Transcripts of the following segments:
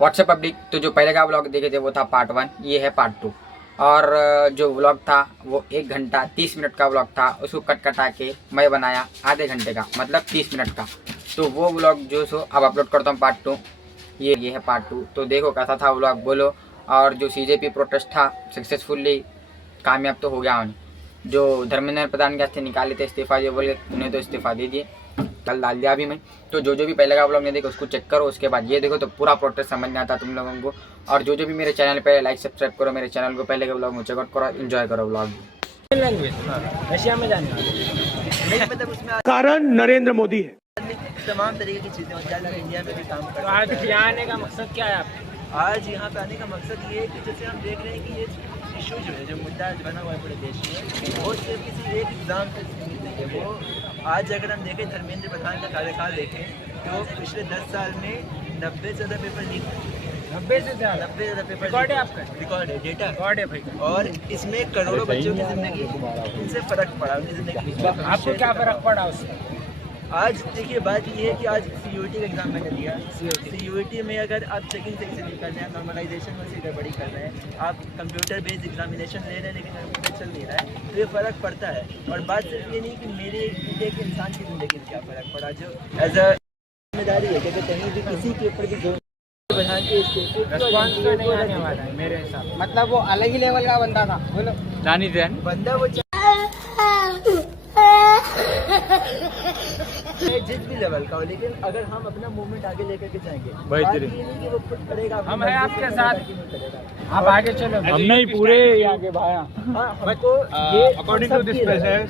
WhatsApp public, तो जो पहले का व्लॉग देखे थे वो था पार्ट 1, ये है पार्ट 2। और जो व्लॉग था वो 1 घंटा 30 मिनट का व्लॉग था, उसको कट कटा के मैं बनाया आधे घंटे का, मतलब 30 मिनट का। तो वो व्लॉग जो सो अब अपलोड करता हूँ पार्ट 2, ये है पार्ट 2। तो देखो कैसा था व्लॉग बोलो। और जो CJP प्रोटेस्ट था सक्सेसफुली कामयाब तो हो गया उन्हें। जो धर्मेंद्र प्रधान के निकाले थे इस्तीफा, जो बोले उन्हें तो इस्तीफा दे दिए, कल डाल दिया अभी मैं। तो जो भी पहले का व्लॉग नहीं देखो उसको चेक करो, उसके बाद ये देखो तो पूरा प्रोटेस्ट समझ में आता तुम लोगों को। और जो भी मेरे चैनल पे लाइक सब्सक्राइब करो मेरे चैनल को, पहले के व्लॉग में चेकआउट करो, एंजॉय करो व्लॉग। रशिया में जाने वाले मतलब उसमें कारण नरेंद्र मोदी है। तमाम तरीके की चीज़ें इंडिया में भी काम कर रहे हैं। आज यहाँ आने का मकसद क्या है आपका? आज यहाँ पे आने का मकसद ये है कि जैसे हम देख रहे हैं कि ये इशू जो है, जो मुद्दा बना हुआ है पूरे देश में, वो सिर्फ किसी एक एग्ज़ाम तक सीमित नहीं है। वो आज अगर हम देखें धर्मेंद्र प्रधान का कार्यकाल देखें तो पिछले 10 साल में 90 से ज़्यादा पेपर लीक, 90 से ज़्यादा पेपर रिकॉर्ड है आपका? रिकॉर्ड है, डेटा रिकॉर्ड है भाई। और इसमें करोड़ों बच्चों की ज़िंदगी, इनसे फ़र्क पड़ा उनकी ज़िंदगी। आपको क्या फ़र्क पड़ा उससे? आज देखिए बात ये है कि आज CUET का एग्ज़ाम मैंने दिया। CUET में अगर आप चेकिंग सही से नहीं कर रहे हैं, नॉर्मलाइजेशन में से गड़बड़ी कर रहे हैं, आप कंप्यूटर बेस्ड एग्जामिनेशन ले रहे हैं लेकिन कंप्यूटर चल नहीं रहा है, तो ये फ़र्क पड़ता है। और बात सिर्फ ये नहीं कि मेरे एक इंसान की ज़िंदगी में क्या फ़र्क पड़ा, जो एज अ जिम्मेदारी है कि अगर कहीं भी किसी के ऊपर भी जो प्रधान के रिस्पॉन्स तो नहीं आने वाला है मेरे हिसाब, मतलब वो अलग ही लेवल का बंदा था। बोलो जानी देन बंदा वो जिस भी लेवल का हो, लेकिन अगर हम अपना मूवमेंट आगे लेकर के जाएंगे, बात ये नहीं कि वो खुद करेगा, हम हैं आपके साथ, आप आगे चलो। हम नहीं पूरे आगे भाया। हाँ, हमको ये according to this process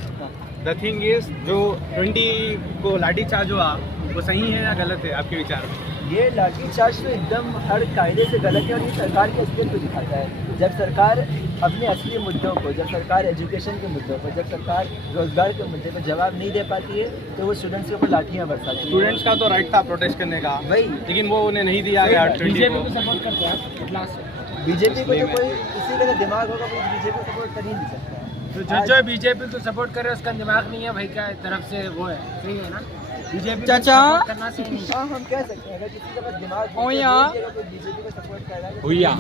the thing is जो 20 को लाठी चार्ज हुआ वो सही है या गलत है आपके विचार में? ये लाठीचार्ज तो एकदम हर कायदे से गलत है और ये सरकार की असलियत को दिखाता है। जब सरकार अपने असली मुद्दों को, जब सरकार एजुकेशन के मुद्दों पर, जब सरकार रोजगार के मुद्दे पर जवाब नहीं दे पाती है तो वो स्टूडेंट्स के ऊपर लाठियाँ बरसाती है। स्टूडेंट्स का तो राइट था प्रोटेस्ट करने का, वही, लेकिन वो उन्हें नहीं दिया गया। बीजेपी को सपोर्ट करते हैं। बीजेपी को जो कोई किसी का दिमाग होगा वो बीजेपी को सपोर्ट कर ही नहीं सकता है। तो जो बीजेपी को सपोर्ट कर रहे हैं उसका दिमाग नहीं है भाई, क्या तरफ से वो है, सही है ना? बीजेपी चाचा करना सही नहीं। हाँ, हम कह सकते हैं अगर किसी के पास दिमाग ओ या कोई बीजेपी को सपोर्ट कर रहा है, हुआ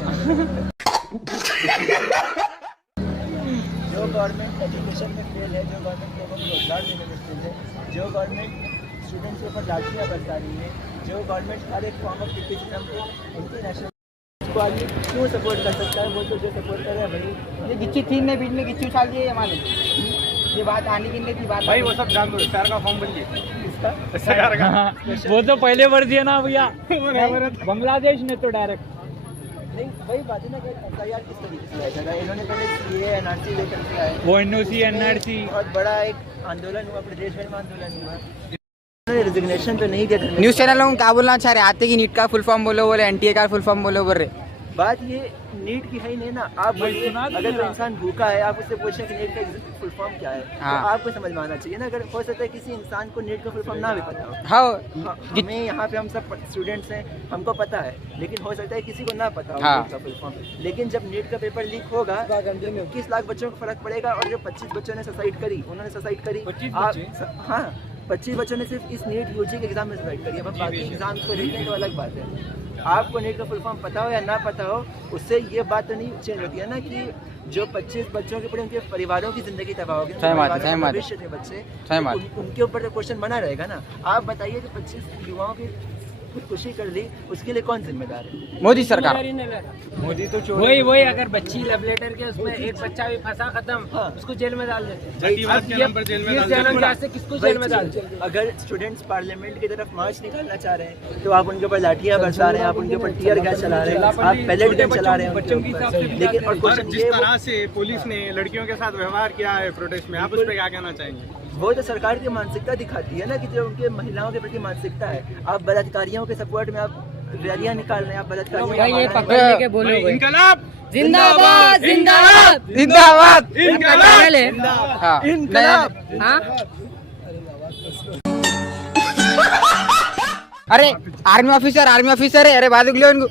जो गवर्नमेंट एजुकेशन में फेल है, जो गवर्नमेंट लोगों को रोजगार देने में फेल है, जो गवर्नमेंट स्टूडेंट्स के ऊपर लाठियाँ बरसा रही है, जो गवर्नमेंट हर एक फॉर्म ऑफ क्रिटिसिज्म को इंटरनेशनल को आदमी क्यों सपोर्ट कर सकता है? वो तो जो सपोर्ट कर रहा है भाई, ये गिच्ची थी ने बीच में गिच्ची उछाल दी है हमारे, ये बात आने की नहीं थी बात भाई, वो सब जान दो। सरकार का फॉर्म बन गया इसका सरकार का। वो तो पहले भर दिया ना भैया, बांग्लादेश ने तो डायरेक्ट। नहीं, वही बात है ना कि FIR किस तरीके से लाया जाएगा। इन्होंने पहले CAA NRC लेकर के आए, वो NOC NRC बहुत बड़ा एक आंदोलन हुआ, पूरे देश भर में आंदोलन हुआ। रिजिग्नेशन तो नहीं दिया। न्यूज़ चैनलों को क्या बोलना चाह रहे आते कि नीट का फुल फॉर्म बोलो, बोले NTA का फुल फॉर्म बोलो बोल रहे। बात ये नीट की है ही नहीं ना। आप बोलिए अगर कोई इंसान भूखा है, आप उससे पूछें कि नीट का फुल फॉर्म क्या है, हाँ। तो आपको समझ में आना चाहिए ना। अगर हो सकता है किसी इंसान को नीट का फुल फॉर्म ना भी पता हो, हाँ हमें यहाँ पे हम सब स्टूडेंट्स हैं, हमको पता है, लेकिन हो सकता है किसी को ना पता हो हाँ। नीट का फुल फॉर्म। लेकिन जब नीट का पेपर लीक होगा तो 21 लाख बच्चों को फर्क पड़ेगा। और जो 25 बच्चों ने सुसाइड करी, उन्होंने सुसाइड करी, हाँ 25 बच्चों ने सिर्फ इस नीट UG के एग्जाम में सुसाइड करी। अब बाकी एग्जाम को देखें तो अलग बात है। आपको नीट का फुल फॉर्म पता हो या ना पता हो, उससे ये बात तो नहीं चेंज होती है ना कि जो 25 बच्चों के ऊपर उनके परिवारों की जिंदगी तबाह होगी, भविष्य के बच्चे, उनके ऊपर तो क्वेश्चन बना रहेगा ना। आप बताइए कि 25 युवाओं की खुदकुशी कर ली, उसके लिए कौन जिम्मेदार है? मोदी सरकार। मोदी तो वही अगर बच्ची लव लेटर के उसमें एक बच्चा भी फंसा, खत्म, हाँ। उसको जेल में डाल देते। जातिवाद के नाम पर जेल में डाल देते। किसको जेल में डाल देते? अगर स्टूडेंट्स पार्लियामेंट की तरफ मार्च निकालना चाह रहे हैं तो आप उनके ऊपर लाठियां बरसा रहे हैं, आप उनके ऊपर टीयर गैस चला रहे हैं, आप पैलेट गन चला रहे हैं उनके ऊपर। लेकिन और क्वेश्चन जिस तरह से पुलिस ने लड़कियों के साथ व्यवहार किया है प्रोटेस्ट में, आप उस पर क्या कहना चाहेंगे? वो तो सरकार की मानसिकता दिखाती है ना कि जो उनके महिलाओं के प्रति मानसिकता है। आप बलात्कारियों के सपोर्ट में आप रैलियां निकाल रहे हैं, आप बलात्कार ये पकड़ लेके बोलो भाई। इनकलाब जिंदाबाद जिंदाबाद जिंदाबाद पहले हाँ इनकलाब। हाँ अरे आर्मी ऑफिसर है, अरे बाजू लो इनको।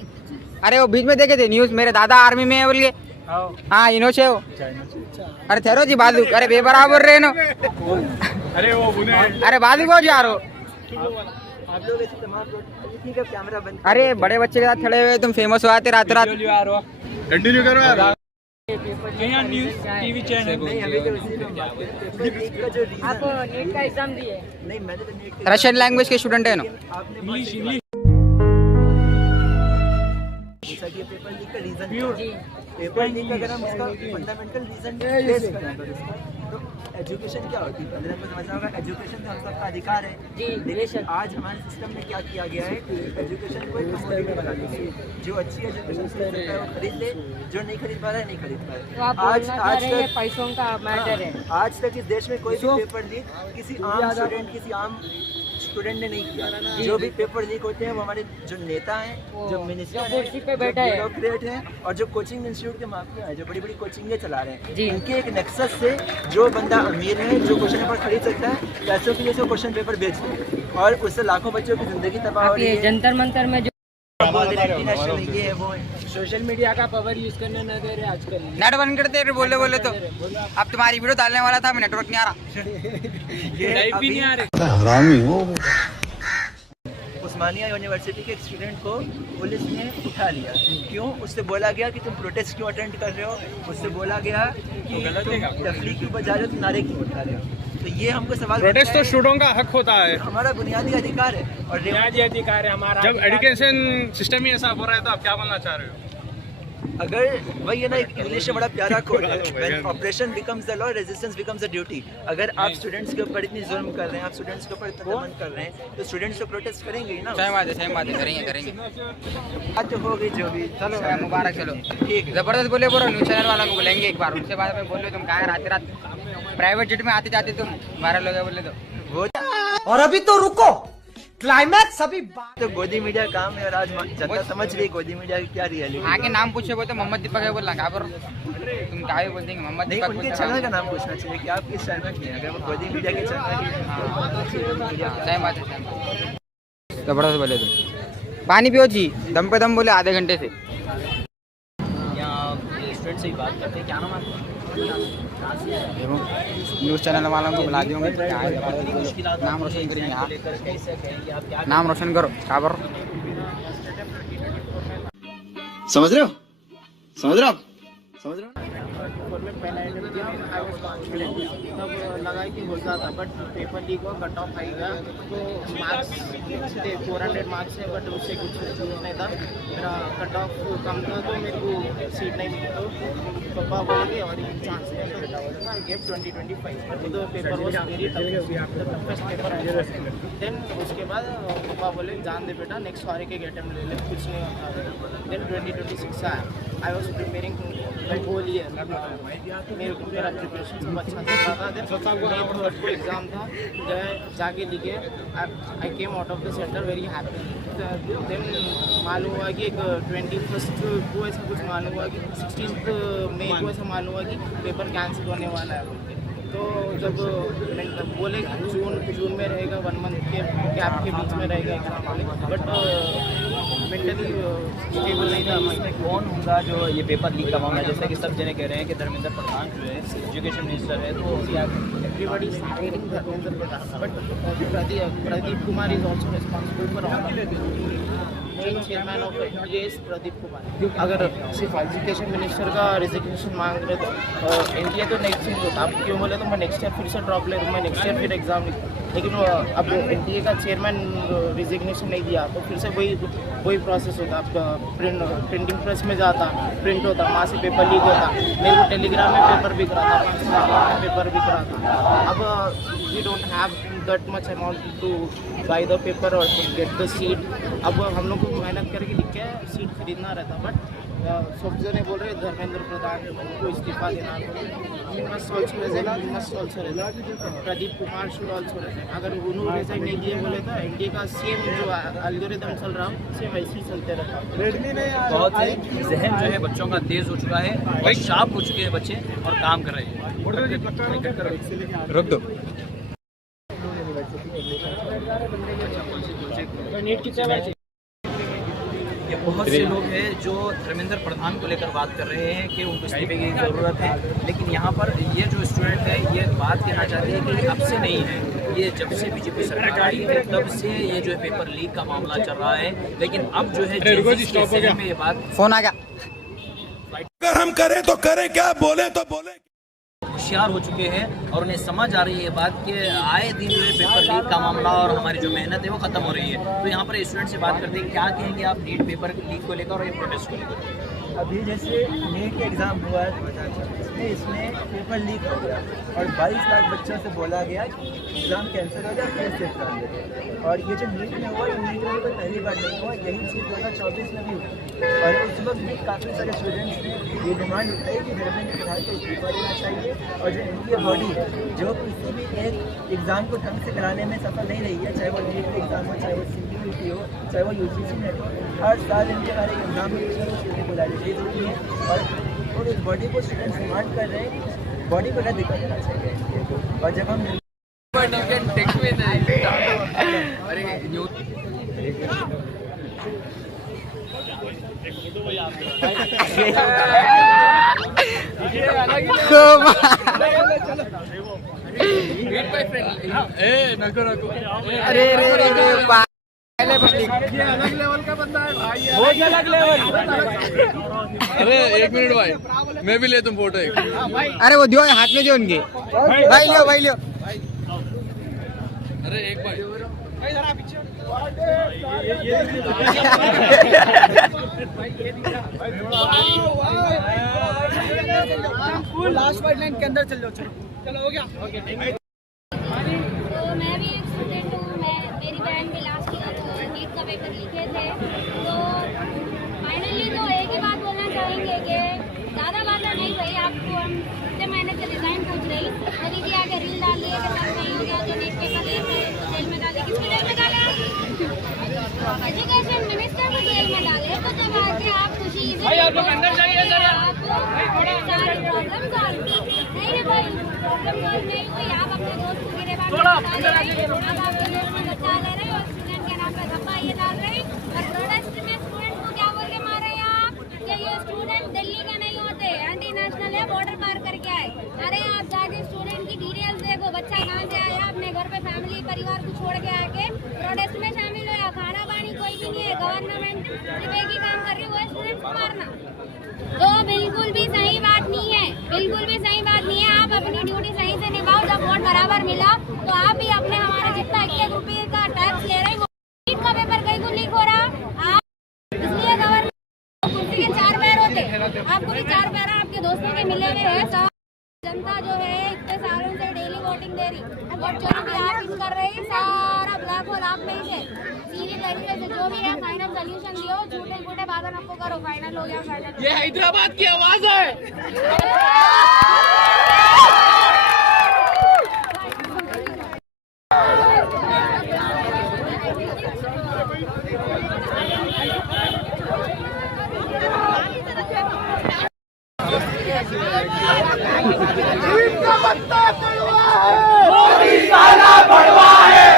अरे वो बीच में देखे थे न्यूज, मेरे दादा आर्मी में है बोल के। हाँ इनो से हो। अरे ठहरो जी बाजू, अरे बेबराबर रहे नो। अरे वो उन्हें अरे बाजू को जा रहो। आप लोग ऐसे तमाम लोग ठीक है, कैमरा बंद। अरे बड़े बच्चे के साथ खड़े हुए तुम फेमस हो आते रात रात। कंटिन्यू करो यार। टीवी चैनल नहीं अभी तो उसी में बात करें। पेपर लीक का जो रीजन, आप नीट का एग्जाम दिए? नहीं मैंने तो नीट रशियन लैंग्वेज के स्टूडेंट है ना। आपने इंग्लिश ये पेपर लीक का रीजन जी पेपर लीक अगर हम उसका फंडामेंटल रीजन ट्रेस करें तो एजुकेशन क्या होती है, पहले हमको समझना होगा। एजुकेशन तो हम सबका अधिकार है जी, लेकिन बेशक। आज हमारे सिस्टम में क्या किया गया है, एजुकेशन को एक कमोडिटी बना दिया है। जो अच्छी एजुकेशन से सकता है वो खरीद ले, जो नहीं खरीद पा रहा है नहीं खरीद पा तो रहा आप है। बोलना चाह रहे हैं पैसों का मैटर है? आज तक इस देश में कोई भी पेपर लीक किसी आम स्टूडेंट ने नहीं किया। जो भी पेपर लीक होते हैं वो हमारे जो नेता हैं, जो मिनिस्टर जो कुर्सी पे बैठा है, ब्यूरोक्रेट हैं और जो कोचिंग इंस्टीट्यूट के माफिया हैं, जो बड़ी बड़ी कोचिंगें चला रहे हैं, जी। इनके एक नेक्सस से जो बंदा अमीर है, जो क्वेश्चन पेपर खरीद सकता है, पैसों के लिए से क्वेश्चन पेपर बेच दे और उससे लाखों बच्चों की जिंदगी तबाह हो आप रही ये है। जंतर मंतर में जो ये है वो है। सोशल मीडिया का पावर यूज करने न दे रहे आजकल। नेट बंद कर दे बोले तो अब तुम्हारी वीडियो डालने वाला था, मैं नेटवर्क नहीं आ रहा। ये अभी नहीं आ रहे। उस्मानिया यूनिवर्सिटी के एक स्टूडेंट को पुलिस ने उठा लिया। क्यों? उससे बोला गया कि तुम प्रोटेस्ट क्यों अटेंड कर रहे हो, उससे बोला गया कि तुम तफरीक क्यों बजा रहे हो, तुम नारे क्यों उठा रहे हो। तो ये हमको सवाल प्रोटेस्ट बनता तो है, स्टूडेंट का हक होता है। हमारा बुनियादी अधिकार है और बुनियादी अधिकार है हमारा। जब एजुकेशन सिस्टम ही ऐसा हो रहा है तो आप क्या बनना चाह रहे हो? अगर वही है ना, एक इंग्लिश में बड़ा प्यारा कोड है, when operation becomes the law resistance becomes the duty. अगर आप स्टूडेंट्स के ऊपर इतनी जुल्म कर रहे हैं, आप स्टूडेंट्स के ऊपर इतना दमन कर रहे हैं, तो स्टूडेंट्स तो प्रोटेस्ट करेंगे ही ना। सही बात है करेंगे। बात तो हो गई जो भी। चलो मुबारक, चलो ठीक है। जबरदस्त बोले बोलो, न्यूज चैनल वालों को बोलेंगे एक बार, उसके बाद में बोल तुम कहाँ रात रात प्राइवेट जेट में आते जाते तुम वायरल हो गए बोले तो। वो और अभी तो रुको, क्लाइमैक्स अभी तो गोदी मीडिया काम है और आज जनता समझ गई गोदी मीडिया की क्या रियलिटी। आगे नाम पूछे वो तो मोहम्मद दीपक है बोलना, कहाँ पर तुम कहाँ बोल देंगे मोहम्मद नहीं, दीपक उनके बोलते चैनल हैं। का नाम पूछना चाहिए कि आप किस चैनल की हैं। अगर वो गोदी मीडिया के चैनल की सही बात है। जबरदस्त बोले तो। पानी पियो जी, दम पे दम बोले आधे घंटे से। स्टूडेंट से ही बात करते हैं। क्या नाम आपका? देखो न्यूज़ चैनल वालों को बुला दियोगे तो क्या है, नाम रोशन करेंगे। हाँ नाम रोशन करो, क्या करो। समझ रहे हो में पहला अटेम्प्ट दिया, आई वाज कॉन्फिडेंट, तब लगा कि हो जाता, बट पेपर लीक हुआ, कट ऑफ आएगा तो मार्क्स थे 400 मार्क्स है, बट उससे कुछ यूज नहीं था, मेरा कट ऑफ कम था तो मेरे को सीट नहीं मिली। तो पापा बोले और एक चांस है तो बेटा बोलेगा आई गेव 2025, तो paper was very tough paper. Then उसके बाद पापा बोले जान दे बेटा, नेक्स्ट और एक अटेम्प्ट ले ले, कुछ नहीं होता। देन 2026 आया, I was preparing whole year, मेरे को मेरा प्रिपरेशन सब अच्छा चल रहा था। देन एग्ज़ाम था, जाके लिखे, I came out of the centre very happy. Then मालूम हुआ कि एक 21 को ऐसा कुछ मालूम हुआ कि 16 मई को ऐसा मालूम हुआ कि पेपर कैंसिल होने वाला है बोल के। तो जब बोले जून में रहेगा, 1 मंथ के गैप के बीच में रहेगा एग्ज़ाम वाले, बट मेंटली स्टेबल नहीं था। इसमें कौन होगा जो ये पेपर लीक करवाऊंगा? जैसे कि सब जने कह रहे हैं कि धर्मेंद्र प्रधान जो है एजुकेशन मिनिस्टर है, तो everybody siding Dharmendra Pradhan, but Pradeep Kumar is also responsible for main chairman of NTA is Pradeep Kumar. अगर सिर्फ एजुकेशन मिनिस्टर का रिजिग्नेशन मांग रहे तो एनटीए तो नेक्स्ट ईयर होता। आप क्यों बोले तो मैं नेक्स्ट ईयर फिर से ड्रॉप ले लूँ, मैं नेक्स्ट ईयर फिर एग्जाम लिखूँ, लेकिन अब एनटीए का चेयरमैन रिजिग्नेशन नहीं दिया तो फिर से वही प्रोसेस होता। अब प्रिंटिंग प्रेस में जाता, प्रिंट होता, वहाँ से पेपर लीक होता, मेरे को टेलीग्राम में पेपर बिक रहा था, पाकिस्तान में पेपर बिक रहा था। अब we don't have that much amount to buy the paper और टू गेट द सीट। अब हम लोग को मेहनत करके लिख के सीट खरीदना रहता, बट सब जने बोल रहे धर्मेंद्र प्रधान को इस्तीफा देना, he must also resign, he must also resign. Pradeep Kumar should also resign. अगर उन्होंने रिजाइन नहीं दिए बोले तो एनडीए का सेम जो एल्गोरिथम चल रहा हूँ सेम वैसे ही चलते रहता। बहुत ही जहन जो है बच्चों का तेज हो चुका है और शार्प हो चुके हैं बच्चे और काम कर रहे हैं। रुक दो। ये बहुत से लोग हैं जो धर्मेंद्र प्रधान को लेकर बात कर रहे हैं कि उनको इस्तीफे की ज़रूरत है, लेकिन यहाँ पर ये जो स्टूडेंट है ये बात कहना चाहते हैं कि अब से नहीं है, ये जब से बीजेपी सरकार आई है तब से ये जो है पेपर लीक का मामला चल रहा है, लेकिन अब जो है जहन में ये बात फोन आ गया। अगर हम करें तो करें क्या, बोले तो बोले। होशियार हो चुके हैं और उन्हें समझ आ रही है बात कि आए दिन जो है पेपर लीक का मामला और हमारी जो मेहनत है वो खत्म हो रही है। तो यहाँ पर स्टूडेंट से बात करते हैं, क्या कहेंगे आप नीट पेपर लीक को लेकर और ये प्रोटेस्ट को लेकर? अभी जैसे नीट एग्ज़ाम हुआ है 2024 में, इसमें पेपर लीक हो गया और 22 लाख बच्चों से बोला गया कि एग्ज़ाम कैंसिल हो गया, फिर से एग्ज़ाम देते। और ये जो नीट में हुआ, ये नीट में कोई पहली बार नहीं हुआ, यही चीज़ 2024 में भी हुई। और उस वक्त भी काफ़ी सारे स्टूडेंट्स ने ये डिमांड उठाई कि धर्मेंद्र प्रधान को इस्तीफा देना चाहिए और जो इनकी बॉडी है जो किसी भी एक एग्ज़ाम को ढंग से कराने में सफल नहीं रही है, चाहे वो नीट का एग्ज़ाम हो, चाहे वो CPUT हो, चाहे वो UGC नेट हो, हर साल इनके हमारे एग्ज़ाम में बुलाने चाहिए जरूरी है। और इस बॉडी को स्टूडेंट्स डिमांड कर रहे हैं कि बॉडी को रद्द कर देना चाहिए। और जब हम अरे पहले अलग लेवल का बंदा है भाई, बहुत अलग लेवल। अरे 1 मिनट भाई, मैं भी ले तुम फोटो एक। अरे वो दियो हाथ में जो उनके भाई लियो भाई लियो। अरे एक भाई लास्ट वाइड लाइन के अंदर चल जाओ। चलो हो गया। तो मैं भी एक स्टूडेंट हूँ, मेरी बहन भी लास्ट ईयर नीट का पेपर लिखे थे। तो फाइनली तो एक ही बात बोलना चाहेंगे कि ज़्यादा बात नहीं भाई, आपको हम इतने महीने से डिज़ाइन पूछ रही, मोदी जी आके रील डाल लिए कि सब नहीं हो गया, जो नीट पेपर लिए थे तो जेल में डाले। किसको जेल में डाले? एजुकेशन मिनिस्टर को जेल में डाले। तो जब आके आप खुशी से सारी प्रॉब्लम सॉल्व नहीं है, कोई प्रॉब्लम सॉल्व नहीं हुई, आप अपने दोस्त को गिरेबान में बचा ले रहे हैं, आप अपने दोस्त को बचा ले रहे हैं और स्टूडेंट के नाम पे धब्बा ये डाल रहे हैं। और प्रोटेस्ट में स्टूडेंट को क्या बोल के मारे हैं आप कि ये स्टूडेंट दिल्ली के नहीं होते, एंटी नेशनल है, बॉर्डर पार करके आए। अरे आप जाके स्टूडेंट की डिटेल्स देखो, बच्चा कहाँ से आया, अपने घर पे फैमिली परिवार को छोड़ के आके प्रोटेस्ट में शामिल हुआ। खाना पानी कोई भी नहीं है, गवर्नमेंट सिर्फ एक ही काम कर रही है, वो है स्टूडेंट को मारना। तो बिल्कुल भी सही बात नहीं है, बिल्कुल भी सही बात नहीं है। आप अपनी ड्यूटी सही से निभाओ। जब वोट बराबर मिला तो आप भी अपने हमारे जितना 21 रुपये का टैक्स ले रहे हैं, वो नीट का पेपर कहीं को लीक हो रहा। आप इसलिए गवर्नमेंट कुर्सी के 4 पैर होते, आपको भी 4 पैर आपके दोस्तों के मिले हुए हैं। जनता जो है इतने सालों से डेली वोटिंग दे रही, वोट चोरी भी आप ही कर रहे हैं, सारा ब्लैक होल आप में ही है। सीधी तरीके से जो भी है फाइनल सोल्यूशन दियो, झूठे झूठे वादा नको करो, फाइनल हो गया फाइनल। ये हैदराबाद की आवाज है। मोदी साला बड़वा है,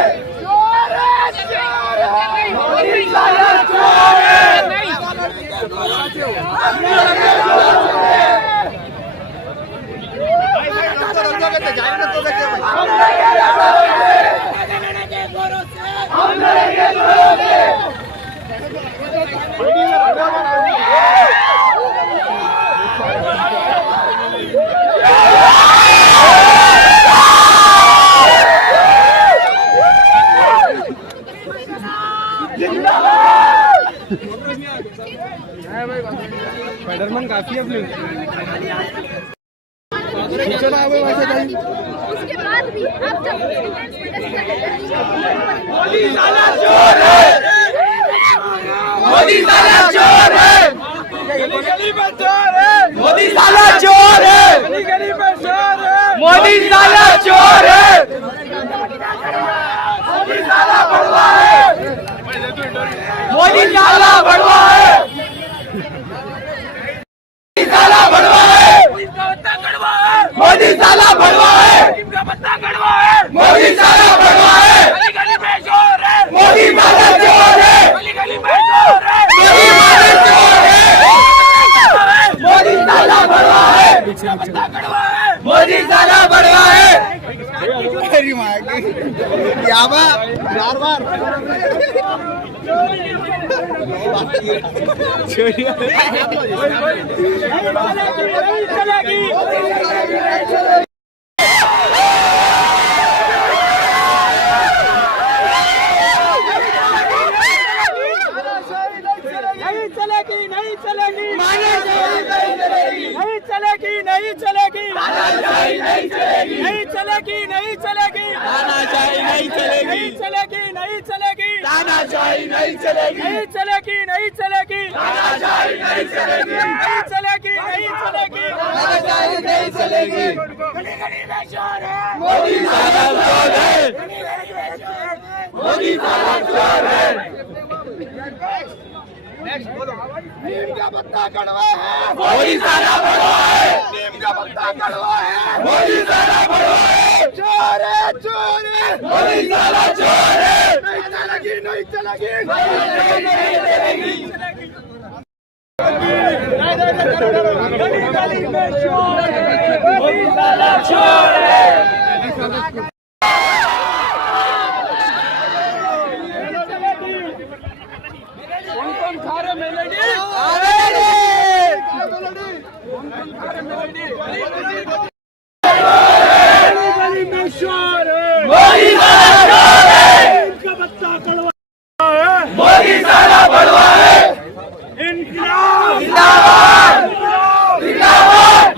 मोदी साला चोर है। स्पाइडरमैन काफी है अपने। उसके बाद भी आप जब मोदी साला चोर है, मोदी साला चोर है। गली में चोर है, मोदी साला चोर है, गली गली में चोर है, मोदी साला चोर है, मोदी साला बड़वा है, मोदी साला बड़वा है, मोदी साला बड़वा है, मोदी साला बड़वा है, मोदी साला बड़वा है, गली में चोर है, मोदी साला चोर है, गली में चोर है, मोदी साला चोर है, मोदी साला बड़वा है, मोदी साला बड़वा है। बार बार नीम का पत्ता कड़वा है, मोदी साला बड़वा है, नीम का पत्ता कड़वा है, मोदी साला बड़वा है, चोर है, चोर है, मोदी साला चोर है, नहीं चलेगी, नहीं चलेगी, नहीं चलेगी, गली गली में चोर है, मोदी साला चोर है। मोदी साला बड़वा है, इनकलाब जिंदाबाद, जिंदाबाद,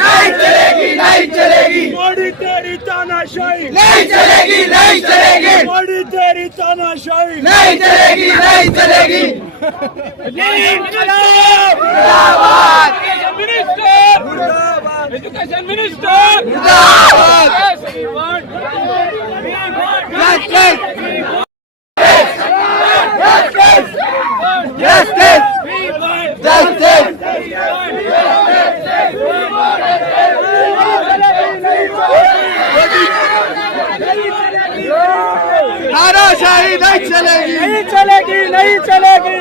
नहीं चलेगी, नहीं चलेगी, मोदी तेरी तानाशाही, नहीं चलेगी, नहीं चलेगी, मोदी तेरी तानाशाही, नहीं चलेगी, नहीं चलेगी, इनकलाब जिंदाबाद, एजुकेशन मिनिस्टर जिंदाबाद, जस्टिस, जस्टिस, तानाशाही नहीं चलेगी, नहीं चलेगी, नहीं चलेगी,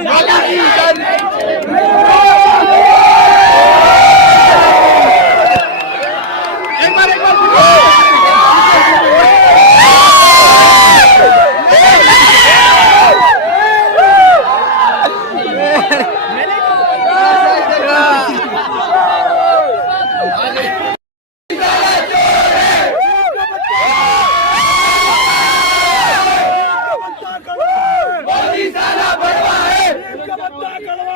मोदी साला बड़वा है, मोदी साला बड़वा है,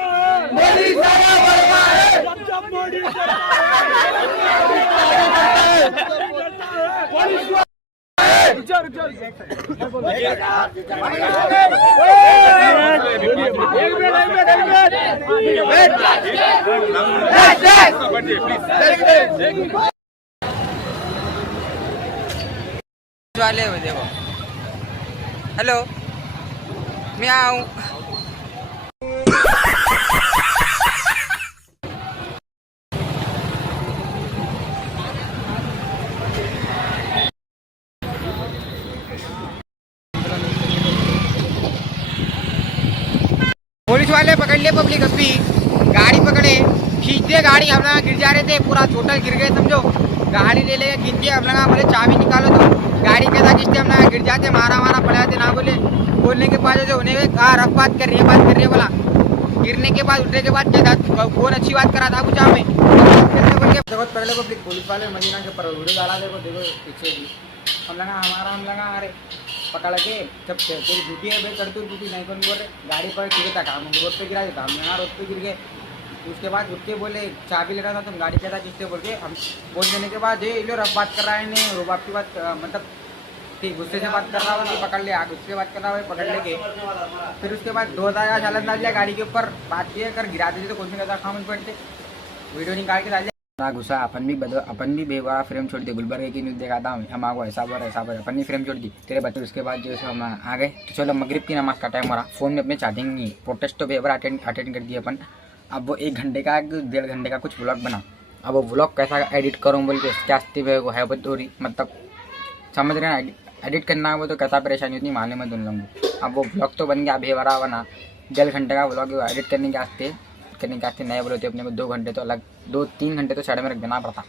मोदी वाले हो देखो, हेलो मैं आऊँ। पुलिस वाले पकड़ लिए पब्लिक अभी, गाड़ी पकड़े, खींचते गाड़ी हम लोग गिर जा रहे थे, पूरा टोटल गिर गए समझो। गाड़ी ले लेके खींचते हम लोग बोले चाबी निकालो, तो गाड़ी के साथ खींचते हम लोग गिर जाते, मारा मारा पड़ जाते ना बोले। बोलने के बाद जो उन्हें कहा रफ बात कर रही है, बात कर रही है बोला। गिरने के बाद उठने के बाद कौन अच्छी बात करा था पूछा हमें बहुत पहले पब्लिक पुलिस वाले मदीना के ऊपर वीडियो डाला, देखो देखो पीछे भी हम लगा अरे पकड़ के जब तेरी ड्यूटी है भाई, कर तू ड्यूटी नहीं कर बोल रहे, गाड़ी पर गिरे था हम रोड पे गिरा देता, हम यहाँ रोड पे गिर गए। उसके बाद उठ के बोले चाबी लेना था तुम गाड़ी के साथ, किससे बोल के हम बोल देने के बाद ये लो रफ बात कर रहा है, नहीं रो बाप की बात मतलब गुस्से से बात कर रहा था कि पकड़ ले, गुस्से से बात कर रहा है पकड़ लेके, फिर उसके बाद 2000 का चालान डाल दिया गाड़ी के ऊपर, बात किए कर गिरा देते तो कुछ नहीं कहता, खामोश बैठते, वीडियो निकाल के डाल दिया गुस्सा। अपन भी बेवा फ्रेम छोड़ दिए, गुलबर्गे की न्यूज़ दिखाता हूँ, हम आगो ऐसा बोल अपन भी फ्रेम छोड़ दी तेरे बच्चे। उसके बाद जो है हम आ गए, तो चलो मगरिब की नमाज़ का टाइम हो रहा, फ़ोन में अपने चार्जिंग नहीं है, प्रोटेस्ट तो बेवर अटेंड कर दिए अपन। अब वो 1 घंटे का 1.5 घंटे का कुछ व्लॉग बना, अब वो व्लॉग कैसा एडिट करूँ बोल के क्या स्थिति वो है बदोरी, मतलब समझ रहे हैं, एडिट करना है वो तो कैसा परेशानी होती मालूम है तुम लोगों को। अब वो व्लॉग तो बन गया बेवरा बना, 1.5 घंटे का व्लॉग एडिट करने के वास्ते नए बोलते अपने को 2 घंटे तो अलग, 2-3 घंटे तो साइड में रख देना पड़ता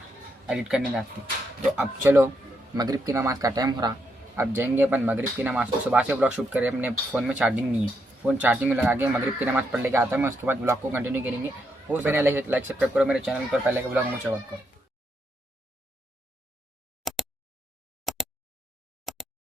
एडिट करने के वास्ते। तो अब चलो मगरिब की नमाज़ का टाइम हो रहा, अब जाएंगे अपन मगरिब की नमाज़। तो सुबह से व्लॉग शूट करें, अपने फ़ोन में चार्जिंग नहीं है, फ़ोन चार्जिंग में लगा के मगरिब की नमाज़ पढ़ लेके आता मैं, उसके बाद व्लॉग को कंटिन्यू करेंगे। वो पहले लाइक सब्सक्राइब करो मेरे चैनल पर, पहले के व्लॉग मुझे वक्त करो।